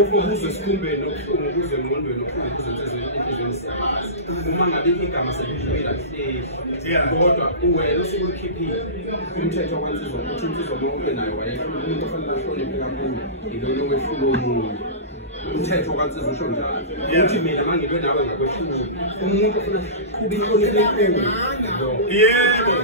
Ukuze sikhumbeni okuhlungu ukuze engqondweni okuhlungu ukuze enhlizweni siyabazi uma ngabe igama seliphumile akuhleli kodwa uwena usuke ulikhiphile umthetho wansizwa ukuthi insizwa uma ube nayo wayefuna umuntu ofanele ahloniphe kakhulu yilona owehlula omunye umthetho kansizwa usho njalo ukuthi mina uma ngibe nawe ngakwehlula umuntu ofuna ukuqhuba inhlonipho enkulu yebo